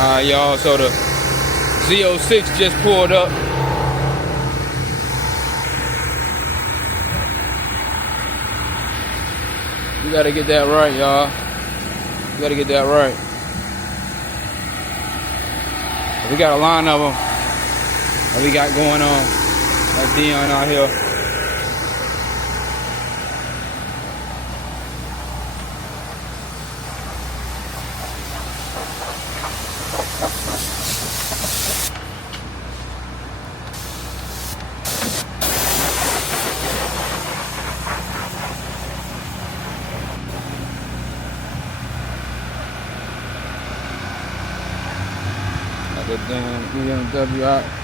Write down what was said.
Alright, y'all, so the Z06 just pulled up. You gotta get that right, y'all. You gotta get that right. We got a line of them that we got going on. That's Dion out here. Got that damn BMW out.